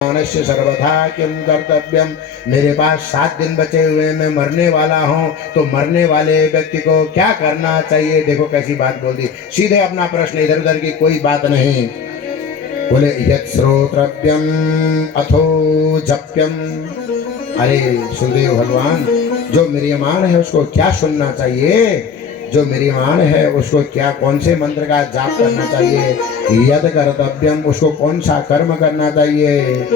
मनुष्य सर्वथा किम कर्तव्यम। मेरे पास 7 दिन बचे हुए, मैं मरने वाला हूँ, तो मरने वाले व्यक्ति को क्या करना चाहिए। देखो कैसी बात बोल दी, सीधे अपना प्रश्न, इधर उधर की कोई बात नहीं। बोले यत् श्रोत्रव्यम अथो जप्यम। अरे सुखदेव भगवान, जो म्रियमाण है उसको क्या सुनना चाहिए, जो म्रियमाण है उसको क्या, कौन से मंत्र का जाप करना चाहिए। यद कर्तव्यम, उसको कौन सा कर्म करना चाहिए।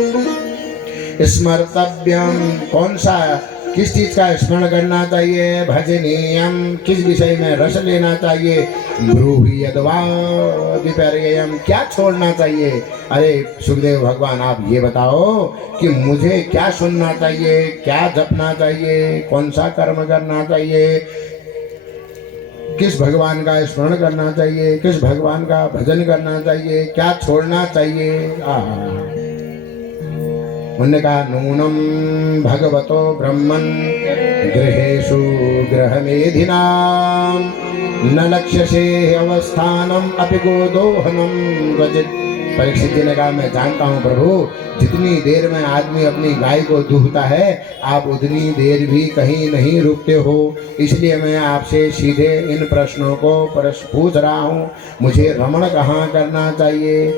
स्मर्तव्यम, कौन सा, किस चीज का स्मरण करना चाहिए। भजनीयम, किस विषय में रस लेना चाहिए। ब्रूहि यद्वा विपर्ययम, क्या छोड़ना चाहिए। अरे सुखदेव भगवान, आप ये बताओ कि मुझे क्या सुनना चाहिए, क्या जपना चाहिए, कौन सा कर्म करना चाहिए, किस भगवान का स्मरण करना चाहिए, किस भगवान का भजन करना चाहिए, क्या छोड़ना चाहिए। उन्होंने कहा नूनम भगवतो ब्रह्मन् गृहेषु गृहमेधिनां न लक्ष्यसे अवस्थानम अपि गोदोहनम क्वचित्। परीक्षित जी ने कहा, मैं जानता हूँ प्रभु, जितनी देर में आदमी अपनी गाय को दूहता है, आप उतनी देर भी कहीं नहीं रुकते हो। इसलिए मैं आपसे सीधे इन प्रश्नों को पूछ रहा हूँ। मुझे रमण कहाँ करना चाहिए।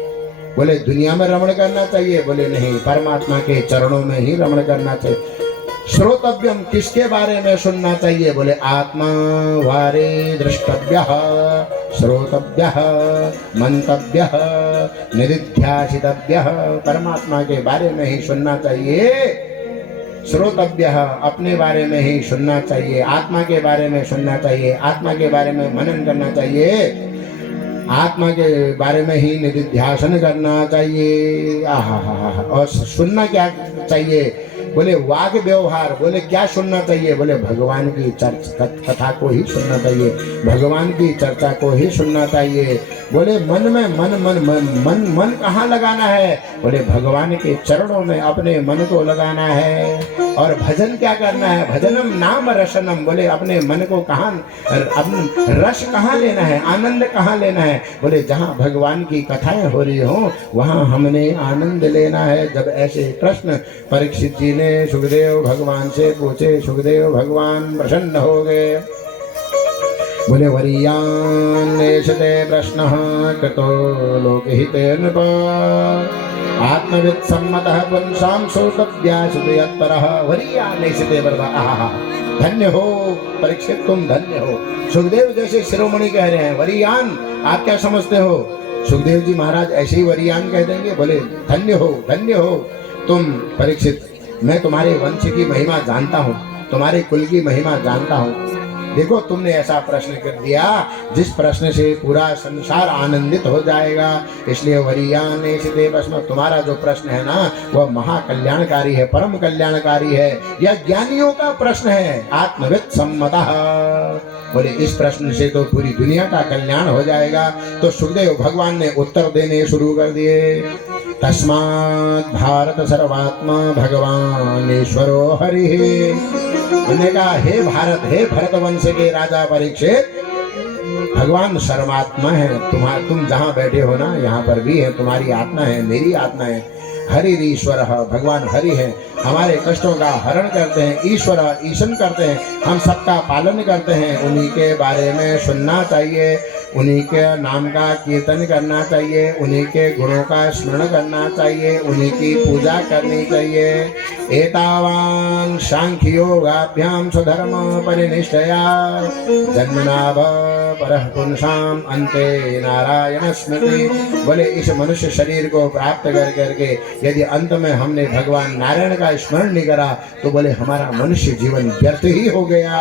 बोले दुनिया में रमण करना चाहिए। बोले नहीं, परमात्मा के चरणों में ही रमण करना चाहिए। श्रोतव्यम, किसके बारे में सुनना चाहिए। बोले आत्मा वारे द्रष्टव्यः श्रोतव्यः मंतव्यः निदिध्यासितव्यः। परमात्मा के बारे में ही सुनना चाहिए। श्रोतव्यः, अपने बारे में ही सुनना चाहिए। आत्मा के बारे में सुनना चाहिए, आत्मा के बारे में मनन करना चाहिए, आत्मा के बारे में ही निधिध्यासन करना चाहिए। और सुनना क्या चाहिए। बोले वाग व्यवहार। बोले क्या सुनना चाहिए। बोले भगवान की कथा को ही सुनना चाहिए, भगवान की चर्चा को ही सुनना चाहिए। बोले मन में मन मन मन मन मन कहाँ लगाना है। बोले भगवान के चरणों में अपने मन को लगाना है। और भजन क्या करना है। भजनम नाम रसनम। बोले अपने मन को कहाँ, रस कहाँ लेना है, आनंद कहाँ लेना है। बोले जहाँ भगवान की कथाएं हो रही हो वहाँ हमने आनंद लेना है। जब ऐसे प्रश्न परीक्षित जी ने सुखदेव भगवान से पूछे, सुखदेव भगवान प्रसन्न हो गए। बोले वरीयान्नेषते प्रश्नः कृतो लोकहिते नृप आत्मवित् सम्मतः पुंसां श्रोतव्यासुतयत्परः। वरीयान्नेषते वरदा। धन्य हो परीक्षित, तुम धन्य हो। सुखदेव जैसे शिरोमणि कह रहे हैं वरीयान, आप क्या समझते हो। सुखदेव जी महाराज ऐसे ही वरीयान कह देंगे। बोले धन्य हो, धन्य हो तुम परीक्षित, मैं तुम्हारे वंश की महिमा जानता हूँ, तुम्हारे कुल की महिमा जानता हूँ। देखो तुमने ऐसा प्रश्न कर दिया जिस प्रश्न से पूरा संसार आनंदित हो जाएगा। इसलिए वरीयान्नेषते प्रश्न, तुम्हारा जो प्रश्न है ना वह महाकल्याणकारी है, परम कल्याणकारी है। यह ज्ञानियों का प्रश्न है। आत्मवित् सम्मतः। बोले इस प्रश्न से तो पूरी दुनिया का कल्याण हो जाएगा। तो सुखदेव भगवान ने उत्तर देने शुरू कर दिए। तस्मात् भारत सर्वात्मा भगवान ईश्वरो हरिः। उन्होंने कहा हे भारत, हे भरत वंश के राजा परीक्षित, भगवान सर्वात्मा है। तुम जहाँ बैठे हो ना यहाँ पर भी है, तुम्हारी आत्मा है, मेरी आत्मा है। हरि ईश्वर, भगवान हरि है, हमारे कष्टों का हरण करते हैं। ईश्वर ईशन करते हैं, हम सबका पालन करते हैं। उन्हीं के बारे में सुनना चाहिए, उन्हीं के नाम का कीर्तन करना चाहिए, उन्हीं के गुणों का स्मरण करना चाहिए, उन्हीं की पूजा करनी चाहिए। एतावान सांख्य योगाभ्याम स्वधर्म परिनिष्ठया जन्मनाभ परः पुंसाम अन्ते नारायण स्मृति। बोले इस मनुष्य शरीर को प्राप्त कर करके यदि अंत में हमने भगवान नारायण का स्मरण नहीं करा तो बोले हमारा मनुष्य जीवन व्यर्थ ही हो गया।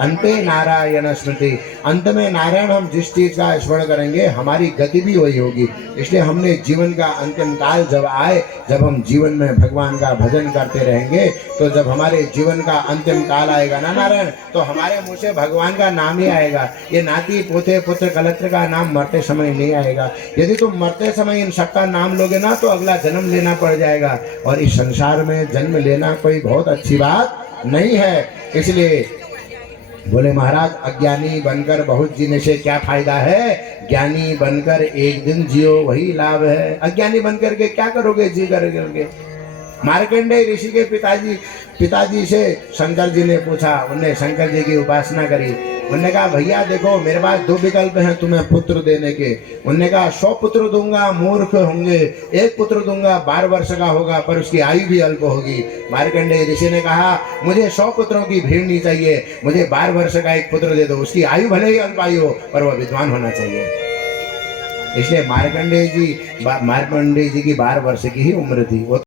अंते नारायण स्मृति, अंत में नारायण हम जिस चीज का स्मरण करेंगे हमारी गति भी वही होगी। इसलिए हमने जीवन का अंतिम काल जब आए, जब हम जीवन में भगवान का भजन करते रहेंगे, तो जब हमारे जीवन का अंतिम काल आएगा ना नारायण, तो हमारे मुंह से भगवान का नाम ही आएगा। ये नाती पोते पुत्र कलत्र का नाम मरते समय नहीं आएगा। यदि तुम मरते समय इन सबका नाम लोगे ना तो अगला जन्म लेना पड़ जाएगा। और इस संसार में जन्म लेना कोई बहुत अच्छी बात नहीं है। इसलिए बोले महाराज अज्ञानी बनकर बहुत जीने से क्या फायदा है, ज्ञानी बनकर एक दिन जियो वही लाभ है। अज्ञानी बनकर के क्या करोगे जी करके। मार्कंडेय ऋषि के पिताजी से शंकर जी ने पूछा, उन्हें शंकर जी की उपासना करी। उन्होंने कहा भैया देखो मेरे पास दो विकल्प हैं तुम्हें पुत्र देने के। उन्होंने कहा 100 पुत्र दूंगा मूर्ख होंगे, 1 पुत्र दूंगा 12 वर्ष का होगा पर उसकी आयु भी अल्प होगी। मार्कंडेय ऋषि ने कहा मुझे 100 पुत्रों की भीड़ नहीं चाहिए, मुझे 12 वर्ष का एक पुत्र दे दो, उसकी आयु भले ही अल्प आयु हो पर वह विद्वान होना चाहिए। इसलिए मार्कंडेय जी की 12 वर्ष की ही उम्र थी। वो